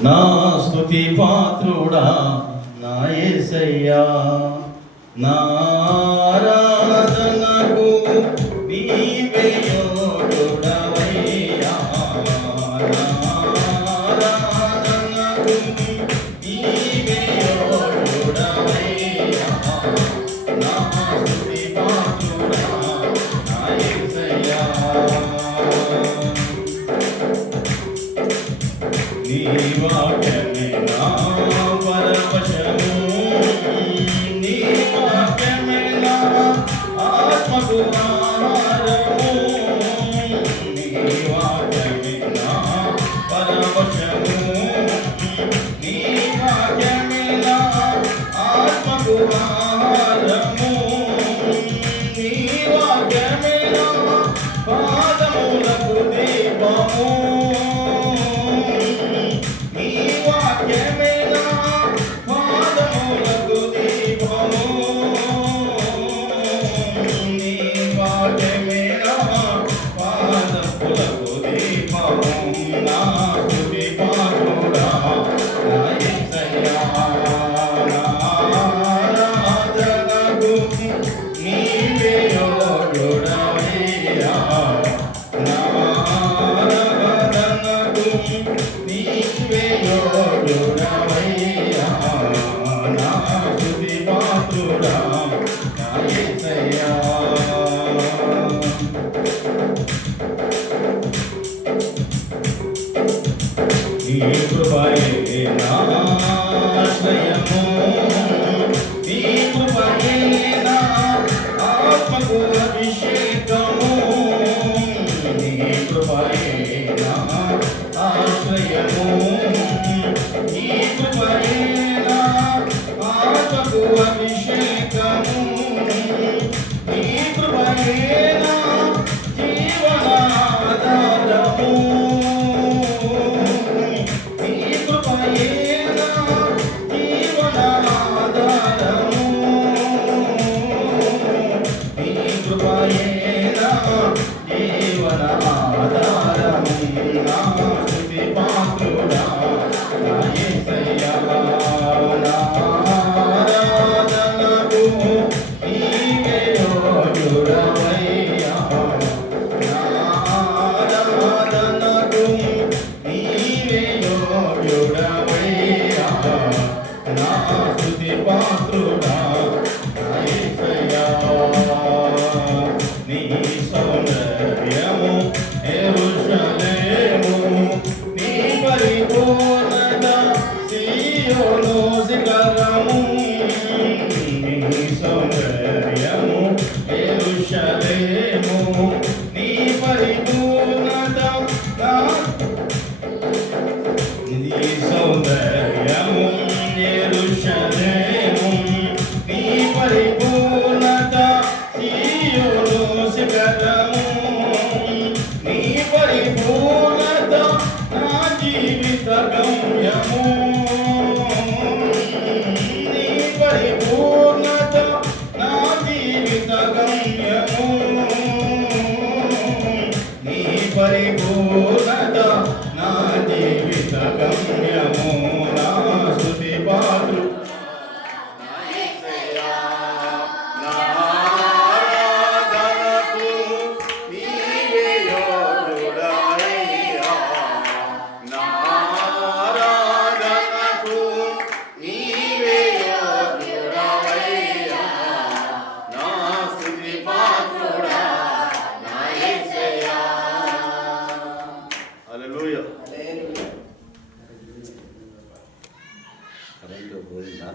నా స్తుతి పాత్రుడా నా యేసయ్యా, నా ఆరాధనకు నీవే యోగ్యుడవయ్యా, నా ఆరాధనకు నీవే యోగ్యుడవయ్యా, నా స్తుతి పాత్రుడా నా యేసయ్యా. నీ వాక్యమే నా పరవశము, నీ వాక్యమే నా ఆత్మకు ఆహారము, నీ వాక్యమే నా పరవశము, నీ వాక్యమే నా ఆత్మకు ఆహారము, నీ వాక్యమే నా పాదములకు దీపము, నా స్తుతి పాత్రుడా నా యేసయ్యా, నా ఆరాధనకు నీవే యోగ్యుడవయ్యా, నా ఆరాధనకు నీవే యోగ్యుడవయ్యా, నా స్తుతి పాత్రుడా నా యేసయ్యా. నీ కృపయే నా ఆశ్రయము, నీ కృపయే నా ఆత్మకు అభిషేకము, నీ కృపయే నా ఆశ్రయము, నీ కృపయే నా ఆత్మకు అభిషేకము, నీ కృపయే నా జీవనాధారము, పాత్రుడా నా యేసయ్యా. నీ సౌందర్యము యెరూషలేము, నీ పరిపూర్ణత సీయోను శిఖరము, నీ సౌందర్యము యెరూషలేము, నీ పరిపూర్ణత, నీ సౌందర్యము యెరూషలేము, నీ పరిపూర్ణత సీయోను శిఖరము, నీ పరిపూర్ణత నా జీవిత గమ్యము, నీ పరిపూర్ణత నా జీవిత గమ్యము, నీ పరిపూర్ణత నా జీవిత గమ్యము, నా స్తుతి పాత్రుడా నా యేసయ్యా, నా ఆరాధనకు నీవే యోగ్యుడవయ్యా, నా ఆరాధనకు నీవే యోగ్యుడవయ్యా, నా స్తుతి పాత్రుడా నా యేసయ్యా. హల్లెలూయా. కరెంటు పోయిందా?